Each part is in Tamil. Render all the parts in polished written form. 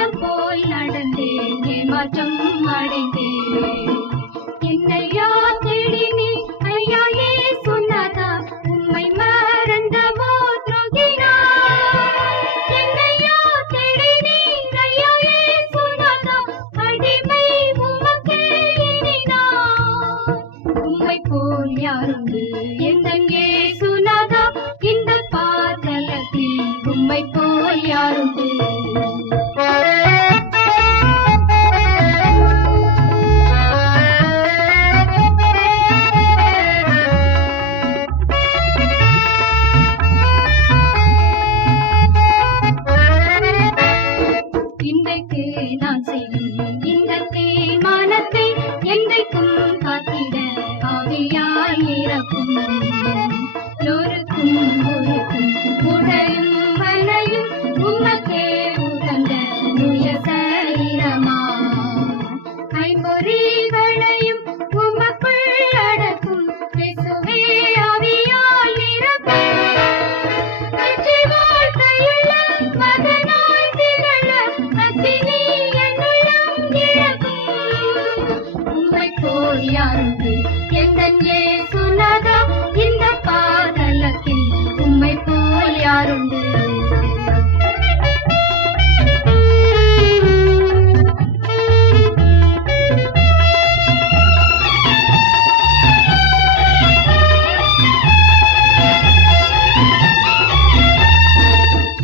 எண்ணம் போல் நடந்தேன், ஏமாற்றம் அடைந்தேன். என்னையா தேடினே ஐயா சொன்னதா, உம்மை மறந்தவோ துரோகினார். என்னையா தேடினே ஐயா சொன்னதா, அடிமை உமக்கே இனினார். உம்மை போல் யாருண்டு எந்தன் இயேசுநாதா, இந்த பாதலத்தில் உம்மை போல் யாருண்டு. இன்றைக்கு நான் செய்யும் இந்த தீர்மானத்தை என்றைக்கும் காத்திட ஆவியாய் நிரப்பும். நொறுக்கும் முறுக்கும் உடையும் வலையும் உமக்கே உகந்த நுய சரீரமா. ஐம்பொறிகளையும் உமக்குள் அடக்கும் இயேசுவே ஆவியால் நிரப்பும். வெற்றி வாழ்க்கையுள்ள மகனாய் திகழ அக்கினி என்னுள்ளம் இறக்கும். உம்மை போல் யாருண்டு எந்தன் இயேசுநாதா, இந்த பாதலத்தில் உம்மை போல் யாருண்டு.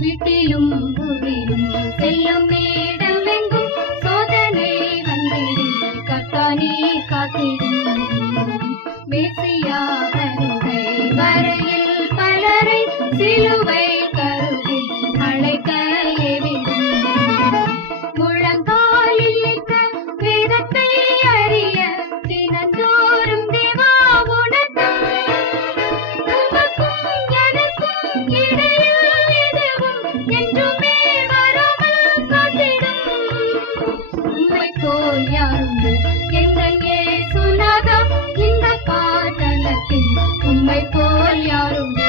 வீட்டிலும் ஊரிலும் செல்லும் இடமெங்கும் சோதனை வந்திடும், கர்த்தானே காத்திடும். மேசியா வருகை வரையில் பலரை சிலுவை கருவில் அழைக்க ஏவிடும். முழங்காலில் நிற்க வேதத்தை அறிய தினந்தோறும் தேவா உணர்த்தும். உமக்கும் எனக்கும் இடையில் எதுவும் என்றுமே வராமல் காத்திடும். உம்மை போல் யாருண்டு எந்தன் இயேசுநாதா, இந்த பாதலத்தில் உம்மை போல் யாருண்டு.